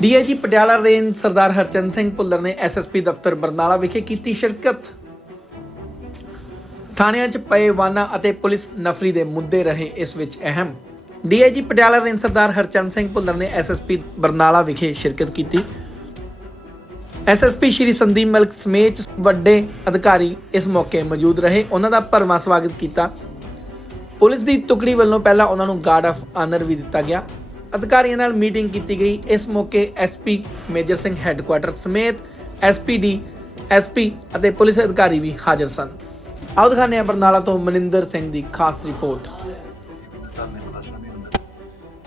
DIG Patiala range Sardar Harchand Singh Bhullar ਨੇ SSP ਦਫ਼ਤਰ ਬਰਨਾਲਾ ਵਿਖੇ ਕੀਤੀ ਸ਼ਿਰਕਤ। ਥਾਣਿਆਂ 'ਚ ਪਏ ਵਾਹਨਾਂ ਅਤੇ ਪੁਲਿਸ ਨਫਰੀ ਦੇ ਮੁੱਦੇ ਰਹੇ ਇਸ ਵਿੱਚ ਅਹਿਮ। ਡੀਆਈਜੀ ਪਟਿਆਲਾ ਰੇਂਜ ਸਰਦਾਰ ਹਰਚੰਦ ਸਿੰਘ ਭੁੱਲਰ ਨੇ ਐਸਐਸਪੀ ਬਰਨਾਲਾ ਵਿਖੇ ਸ਼ਿਰਕਤ ਕੀਤੀ। ਐਸਐਸਪੀ ਸ਼੍ਰੀ ਸੰਦੀਪ ਮਲਕ ਸਮੇਤ ਵੱਡੇ ਅਧਿਕਾਰੀ ਇਸ ਮੌਕੇ ਮੌਜੂਦ ਰਹੇ। ਉਹਨਾਂ ਦਾ ਭਰਵਾਂ ਸਵਾਗਤ ਕੀਤਾ। ਪੁਲਿਸ ਦੀ ਟੁਕੜੀ ਵੱਲੋਂ ਪਹਿਲਾਂ ਉਹਨਾਂ ਨੂੰ ਗਾਰਡ ਆਫ ਆਨਰ ਵੀ ਦਿੱਤਾ ਗਿਆ। ਅਧਿਕਾਰੀਆਂ ਨਾਲ ਮੀਟਿੰਗ ਕੀਤੀ ਗਈ। ਇਸ ਮੌਕੇ ਐਸਪੀ ਮੇਜਰ ਸਿੰਘ ਹੈੱਡਕੁਆਟਰ ਸਮੇਤ ਐਸਪੀਡੀ ਐਸਪੀ ਅਤੇ ਪੁਲਿਸ ਅਧਿਕਾਰੀ ਵੀ ਹਾਜ਼ਰ ਸਨ। ਆਓ ਦਿਖਾਉਂਦੇ ਹਾਂ ਬਰਨਾਲਾ ਤੋਂ ਮਨਿੰਦਰ ਸਿੰਘ ਦੀ ਖਾਸ ਰਿਪੋਰਟ। ਕਰਨੇ ਪ੍ਰਦਰਸ਼ਨ ਵੀ ਹੁੰਦਾ।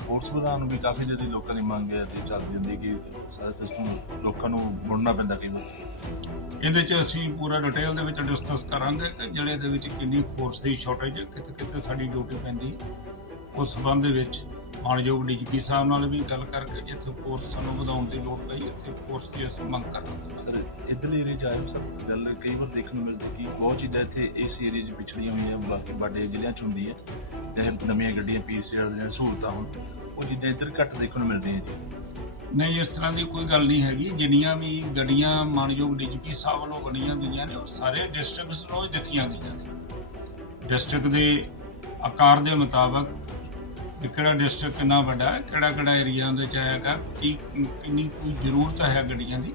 ਸਪੋਰਟਸ ਵਧਾਉਣ ਨੂੰ ਵੀ ਕਾਫੀ ਜ਼ਿਆਦਾ ਲੋਕਾਂ ਦੀ ਮੰਗ ਹੈ ਤੇ ਚੱਲ ਜਾਂਦੀ ਕਿ ਸਾਰਾ ਸਿਸਟਮ ਲੋਕਾਂ ਨੂੰ ਮੁੜਨਾ ਪੈਂਦਾ ਕਈ ਵਾਰ। ਇਹਦੇ ਚ ਅਸੀਂ ਪੂਰਾ ਡਿਟੇਲ ਦੇ ਵਿੱਚ ਡਿਸਕਸ ਕਰਾਂਗੇ ਕਿ ਜਿਹੜੇ ਦੇ ਵਿੱਚ ਕਿੰਨੀ ਫੋਰਸ ਦੀ ਸ਼ਾਰਟੇਜ ਹੈ ਕਿੱਥੇ ਕਿੱਥੇ ਸਾਡੀ ਡਿਊਟੀ ਪੈਂਦੀ ਉਸ ਸੰਬੰਧ ਦੇ ਵਿੱਚ ਮਾਨਯੋਗ ਡੀਜੀਪੀ ਸਾਹਿਬ ਨਾਲ ਵੀ ਗੱਲ ਕਰਕੇ ਜਿੱਥੇ ਫੋਰਸ ਸਾਨੂੰ ਵਧਾਉਣ ਦੀ ਲੋੜ ਪਈ ਉੱਥੇ ਫੋਰਸ ਦੀ ਅਸੀਂ ਮੰਗ ਕਰਾਂਗੇ ਸਰ ਇਧਰਲੇ ਏਰੀਆ ਹੋ ਸਰ ਗੱਲ ਕਈ ਵਾਰ ਦੇਖਣ ਨੂੰ ਮਿਲਦੀ ਕਿ ਬਹੁਤ ਚੀਜ਼ਾਂ ਇੱਥੇ ਇਸ ਏਰੀਆ 'ਚ ਪਿਛੜੀਆਂ ਹੋਈਆਂ ਬਾਕੀ ਵੱਡੇ ਜ਼ਿਲ੍ਹਿਆਂ 'ਚ ਹੁੰਦੀ ਹੈ ਚਾਹੇ ਨਵੀਆਂ ਗੱਡੀਆਂ ਪੀਸੀਆਰ ਦੀਆਂ ਸਹੂਲਤਾਂ ਹੋਣ ਉਹ ਚੀਜ਼ਾਂ ਇੱਧਰ ਘੱਟ ਦੇਖਣ ਨੂੰ ਮਿਲਦੀਆਂ ਜੀ। ਨਹੀਂ ਇਸ ਤਰ੍ਹਾਂ ਦੀ ਕੋਈ ਗੱਲ ਨਹੀਂ ਹੈਗੀ। ਜਿੰਨੀਆਂ ਵੀ ਗੱਡੀਆਂ ਮਾਨਯੋਗ ਡੀਜੀਪੀ ਸਾਹਿਬ ਵੱਲੋਂ ਗੱਡੀਆਂ ਗਈਆਂ ਨੇ ਉਹ ਸਾਰੇ ਡਿਸਟ੍ਰਿਕਟਸ ਨੂੰ ਦਿੱਤੀਆਂ ਗਈਆਂ ਨੇ। ਡਿਸਟ੍ਰਿਕਟ ਦੇ ਆਕਾਰ ਦੇ ਮੁਤਾਬਕ ਵੀ ਕਿਹੜਾ ਡਿਸਟ੍ਰਿਕਟ ਕਿੰਨਾ ਵੱਡਾ ਹੈ, ਕਿਹੜਾ ਕਿਹੜਾ ਏਰੀਆ ਦੇ ਚ ਆਏਗਾ ਕੀ ਕਿੰਨੀ ਕੋਈ ਜ਼ਰੂਰਤ ਹੈ ਗੱਡੀਆਂ ਦੀ,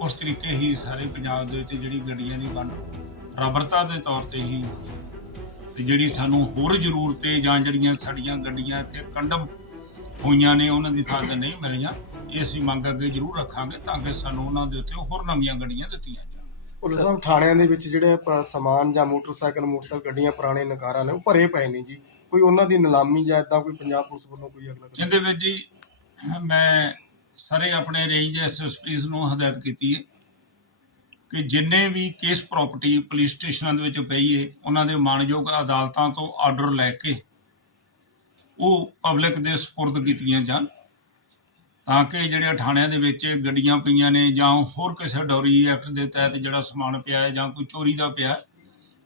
ਉਸ ਤਰੀਕੇ ਹੀ ਸਾਰੇ ਪੰਜਾਬ ਦੇ ਵਿੱਚ ਜਿਹੜੀ ਗੱਡੀਆਂ ਦੀ ਵੰਡ ਬਰਾਬਰਤਾ ਦੇ ਤੌਰ ਤੇ ਹੀ ਤੇ ਜਿਹੜੀ ਸਾਨੂੰ ਹੋਰ ਜ਼ਰੂਰਤ ਹੈ ਜਾਂ ਜਿਹੜੀਆਂ ਸਾਡੀਆਂ ਗੱਡੀਆਂ ਇੱਥੇ ਕੰਡਮ ਹੋਈਆਂ ਨੇ, ਉਹਨਾਂ ਦੀ ਥਾਂ ਤੇ ਨਹੀਂ ਮਿਲੀਆਂ, ਇਹ ਅਸੀਂ ਮੰਗ ਅੱਗੇ ਜ਼ਰੂਰ ਰੱਖਾਂਗੇ ਤਾਂ ਕਿ ਸਾਨੂੰ ਉਹਨਾਂ ਦੇ ਉੱਤੇ ਹੋਰ ਨਵੀਆਂ ਗੱਡੀਆਂ ਦਿੱਤੀਆਂ ਜਾਣ। ਪੁਲਿਸ ਸਾਹਿਬ ਥਾਣਿਆਂ ਦੇ ਵਿੱਚ ਜਿਹੜੇ ਆਪਾਂ ਸਮਾਨ ਜਾਂ ਮੋਟਰਸਾਈਕਲ ਮੋਟਰਸਾਈਕਲ ਗੱਡੀਆਂ ਪੁਰਾਣੇ ਨਕਾਰਾਂ ਨੇ ਉਹ ਭਰੇ ਪਏ ਨੇ ਜੀ ਕੋਈ ਉਹਨਾਂ ਦੀ ਨਿਲਾਮੀ ਜਾਂ ਇਦਾਂ ਕੋਈ ਪੰਜਾਬ ਪੁਲਿਸ ਵੱਲੋਂ ਕੋਈ ਅਗਲਾ ਕਦਮ? ਇਹਦੇ ਵਿੱਚ ਜੀ ਮੈਂ ਸਾਰੇ ਆਪਣੇ ਰੇਂਜ ਐਸਐਸਪੀਸ ਨੂੰ ਹਦਾਇਤ ਕੀਤੀ ਹੈ ਕਿ ਜਿੰਨੇ ਵੀ ਕੇਸ ਪ੍ਰਾਪਰਟੀ ਪੁਲਿਸ ਸਟੇਸ਼ਨਾਂ ਦੇ ਵਿੱਚ ਪਈ ਹੈ ਉਹਨਾਂ ਦੇ ਮਾਨਯੋਗ ਅਦਾਲਤਾਂ ਤੋਂ ਆਰਡਰ ਲੈ ਕੇ ਉਹ ਪਬਲਿਕ ਦੇ ਸਪੁਰਦ ਕੀਤੀਆਂ ਜਾਣ ਤਾਂ ਕਿ ਜਿਹੜੇ ਥਾਣਿਆਂ ਦੇ ਵਿੱਚ ਗੱਡੀਆਂ ਪਈਆਂ ਨੇ ਜਾਂ ਹੋਰ ਕਿਸੇ ਡੋਰੀ ਐਕਟ ਦੇ ਤਹਿਤ ਜਿਹੜਾ ਸਮਾਨ ਪਿਆ ਹੈ ਜਾਂ ਕੋਈ ਚੋਰੀ ਦਾ ਪਿਆ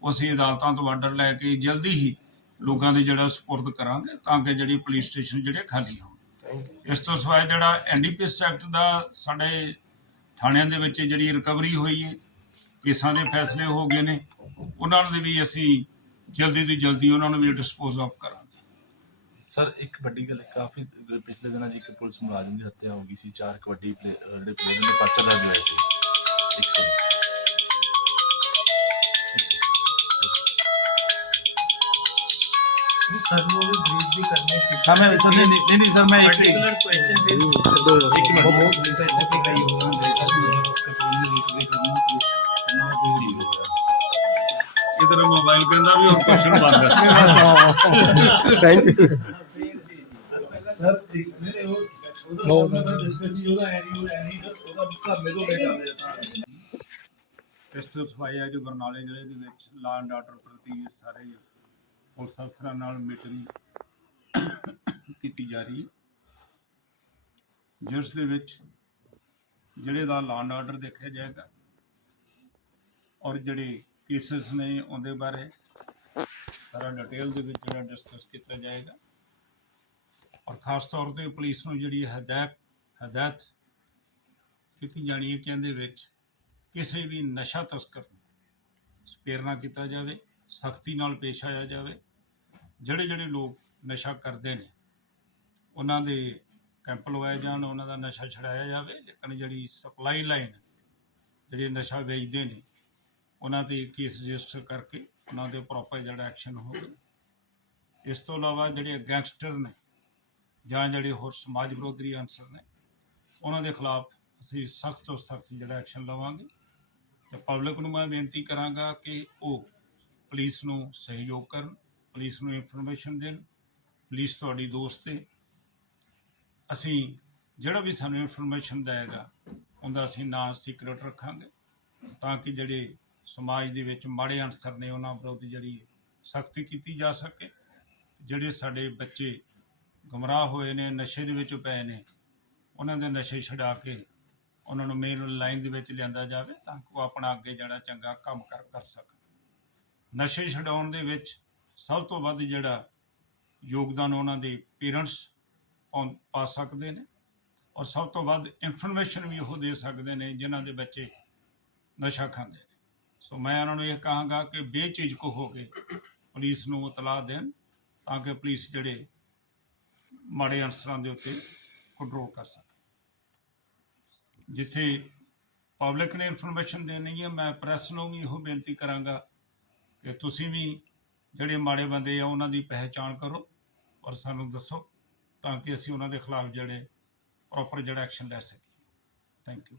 ਉਹ ਅਸੀਂ ਅਦਾਲਤਾਂ ਤੋਂ ਆਰਡਰ ਲੈ ਕੇ ਜਲਦੀ ਹੀ ਲੋਕਾਂ ਦੇ ਜਿਹੜਾ ਸਪੁਰਦ ਕਰਾਂਗੇ ਤਾਂ ਕਿ ਜਿਹੜੀ ਪੁਲਿਸ ਸਟੇਸ਼ਨ ਜਿਹੜੇ ਖਾਲੀ ਹੋਣ. ਇਸ ਤੋਂ ਸਿਵਾਏ ਜਿਹੜਾ ਐਨਡੀਪੀਐਸ ਐਕਟ ਦਾ ਸਾਡੇ ਥਾਣਿਆਂ ਦੇ ਵਿੱਚ ਜਿਹੜੀ ਰਿਕਵਰੀ ਹੋਈ ਹੈ ਕੇਸਾਂ ਦੇ ਫੈਸਲੇ ਹੋ ਗਏ ਨੇ ਉਹਨਾਂ ਨੂੰ ਵੀ ਅਸੀਂ ਜਲਦੀ ਤੋਂ ਜਲਦੀ ਉਹਨਾਂ ਨੂੰ ਵੀ ਡਿਸਪੋਜ਼ ਆਫ ਕਰਾਂਗੇ ਸਰ ਇੱਕ ਵੱਡੀ ਗੱਲ ਕਾਫੀ ਪਿਛਲੇ ਦਿਨਾਂ 'ਚ ਇੱਕ ਪੁਲਿਸ ਮੁਲਾਜ਼ਮ ਦੀ ਹੱਤਿਆ ਹੋ ਗਈ ਸੀ ਚਾਰ ਕਬੱਡੀ ਪਲੇ ਜਿਹੜੇ ਪਲੇਅਰ ਨੇ ਪਰਚਾ ਦਰਜ ਹੋਇਆ ਸੀ ਇੱਕ ਸੈਕਿੰਡ ਇੱਕ ਸਾਨੂੰ ਵੀ ਬਰੀਫ ਵੀ ਕਰਨੀ ਚਾਹੀਦੀ ਹਾਂ ਮੈਂ ਸਰ ਨਹੀਂ ਨਹੀਂ ਨਹੀਂ ਸਰ ਮੈਂ ਇੱਕ पर्टिकुलर क्वेश्चन फिर ਇੱਕ ਮਿੰਟ स्पेसिफिक ही होगा जैसा भी होगा उसका कोई भी भी करना करना कोई ਇਧਰ ਮੋਬਾਈਲ ਕਹਿੰਦਾ ਵੀ ਹੁਣ ਕੁਐਸਚਨ ਬੰਦ ਥੈਂਕ ਯੂ ਸਰ ਠੀਕ ਨੇ ਉਹ ਹੈ ਨਹੀਂ ਉਹਦਾ ਇਸ ਤੋਂ ਸਫ਼ਾਈ ਜੋ ਬਰਨਾਲੇ ਜ਼ਿਲ੍ਹੇ ਦੇ ਵਿੱਚ ਲਾ ਐਂਡ ਪ੍ਰਤੀ ਸਾਰੇ ਪੁਲਿਸ ਅਫਸਰਾਂ ਨਾਲ ਮੀਟਿੰਗ ਕੀਤੀ ਜਾ ਰਹੀ ਹੈ। ਜਿਸ ਦੇ ਵਿੱਚ ਜਿਲ੍ਹੇ ਦਾ ਲਾ ਐਂਡ ਦੇਖਿਆ ਜਾਏਗਾ ਔਰ ਜਿਹੜੇ ਕੇਸਸ ਨੇ ਉਹਦੇ ਬਾਰੇ ਸਾਰਾ ਡਿਟੇਲ ਦੇ ਵਿੱਚ ਜਿਹੜਾ ਡਿਸਕਸ ਕੀਤਾ ਜਾਏਗਾ। ਔਰ ਖਾਸ ਤੌਰ ਤੇ ਪੁਲਿਸ ਨੂੰ ਜਿਹੜੀ ਹਦਾਇਤ ਹਦਾਇਤ ਕੀਤੀ ਜਾਣੀ ਹੈ ਕਿ ਇਹਦੇ ਵਿੱਚ ਕਿਸੇ ਵੀ ਨਸ਼ਾ ਤਸਕਰ ਨੂੰ ਕੀਤਾ ਜਾਵੇ, ਸਖਤੀ ਨਾਲ ਪੇਸ਼ ਆਇਆ ਜਾਵੇ। ਜਿਹੜੇ ਜਿਹੜੇ ਲੋਕ ਨਸ਼ਾ ਕਰਦੇ ਨੇ, ਉਹਨਾਂ ਦੇ ਕੈਂਪ ਲਵਾਏ ਜਾਣ, ਉਹਨਾਂ ਦਾ ਨਸ਼ਾ ਛਡਾਇਆ ਜਾਵੇ। ਲੇਕਿਨ ਜਿਹੜੀ ਸਪਲਾਈ ਲਾਈਨ ਜਿਹੜੇ ਨਸ਼ਾ ਵੇਚਦੇ ਨੇ ਉਹਨਾਂ ਤੇ ਕੇਸ ਰਜਿਸਟਰ ਕਰਕੇ ਉਹਨਾਂ ਦੇ ਪ੍ਰੋਪਰ ਜਿਹੜਾ ਐਕਸ਼ਨ ਹੋਵੇ ਇਸ ਤੋਂ ਇਲਾਵਾ ਜਿਹੜੇ ਗੈਂਗਸਟਰ ਨੇ ਜਾਂ ਜਿਹੜੇ ਹੋਰ ਸਮਾਜ ਵਿਰੋਧੀ ਅਨਸਰ ਨੇ, ਉਹਨਾਂ ਦੇ ਖਿਲਾਫ ਅਸੀਂ ਸਖਤ ਤੋਂ ਸਖਤ ਜਿਹੜਾ ਐਕਸ਼ਨ ਲਵਾਂਗੇ। ਤੇ ਪਬਲਿਕ ਨੂੰ ਮੈਂ ਬੇਨਤੀ ਕਰਾਂਗਾ ਕਿ ਉਹ ਪੁਲਿਸ ਨੂੰ ਸਹਿਯੋਗ ਕਰਨ, ਪੁਲਿਸ ਨੂੰ ਇਨਫੋਰਮੇਸ਼ਨ ਦੇਣ। ਪੁਲਿਸ ਤੁਹਾਡੀ ਦੋਸਤ ਹੈ ਅਸੀਂ ਜਿਹੜਾ ਵੀ ਸਾਨੂੰ ਇਨਫੋਰਮੇਸ਼ਨ ਦੇਗਾ ਉਹਦਾ ਅਸੀਂ ਨਾਂ ਸੀਕ੍ਰੇਟ ਰੱਖਾਂਗੇ ਤਾਂ ਕਿ ਜਿਹੜੇ ਸਮਾਜ ਦੇ ਵਿੱਚ ਮਾੜੇ ਅਨਸਰ ਨੇ ਉਹਨਾਂ ਵਿਰੁੱਧ ਜਿਹੜੀ ਸਖਤੀ ਕੀਤੀ ਜਾ ਸਕੇ। ਜਿਹੜੇ ਸਾਡੇ ਬੱਚੇ ਗੁੰਮਰਾਹ ਹੋਏ ਨੇ, ਨਸ਼ੇ ਦੇ ਵਿੱਚ ਪਏ ਨੇ, ਉਹਨਾਂ ਦੇ ਨਸ਼ੇ ਛਡਾ ਕੇ ਉਹਨਾਂ ਨੂੰ ਮੇਨ ਲਾਈਨ ਦੇ ਵਿੱਚ ਲਿਆਂਦਾ ਜਾਵੇ ਤਾਂ ਕਿ ਉਹ ਆਪਣਾ ਅੱਗੇ ਜਿਹੜਾ ਚੰਗਾ ਕੰਮ ਕਰ ਕਰ ਸਕਣ। ਨਸ਼ੇ ਛਡਾਉਣ ਦੇ ਵਿੱਚ ਸਭ ਤੋਂ ਵੱਧ ਜਿਹੜਾ ਯੋਗਦਾਨ ਉਹਨਾਂ ਦੇ ਪੇਰੈਂਟਸ ਪਾ ਸਕਦੇ ਨੇ ਔਰ ਸਭ ਤੋਂ ਵੱਧ ਇਨਫੋਰਮੇਸ਼ਨ ਵੀ ਉਹ ਦੇ ਸਕਦੇ ਨੇ, ਜਿਨ੍ਹਾਂ ਦੇ ਬੱਚੇ ਨਸ਼ਾ ਖਾਂਦੇ ਨੇ। ਸੋ ਮੈਂ ਉਹਨਾਂ ਨੂੰ ਇਹ ਕਹਾਂਗਾ ਕਿ ਬੇਝਿਜਕ ਹੋ ਕੇ ਪੁਲਿਸ ਨੂੰ ਇਤਲਾਹ ਦੇਣ ਤਾਂ ਕਿ ਪੁਲਿਸ ਜਿਹੜੇ ਮਾੜੇ ਅਨਸਰਾਂ ਦੇ ਉੱਤੇ ਕੰਟਰੋਲ ਕਰ ਸਕੇ। ਜਿੱਥੇ ਪਬਲਿਕ ਨੇ ਇਨਫੋਰਮੇਸ਼ਨ ਦੇਣੀ ਹੈ, ਮੈਂ ਪ੍ਰੈਸ ਨੂੰ ਵੀ ਇਹੋ ਬੇਨਤੀ ਕਰਾਂਗਾ ਕਿ ਤੁਸੀਂ ਵੀ ਜਿਹੜੇ ਮਾੜੇ ਬੰਦੇ ਆ, ਉਹਨਾਂ ਦੀ ਪਹਿਚਾਣ ਕਰੋ ਔਰ ਸਾਨੂੰ ਦੱਸੋ ਤਾਂ ਕਿ ਅਸੀਂ ਉਹਨਾਂ ਦੇ ਖਿਲਾਫ ਜਿਹੜੇ ਪ੍ਰੋਪਰ ਜਿਹੜਾ ਐਕਸ਼ਨ ਲੈ ਸਕੀਏ। Thank you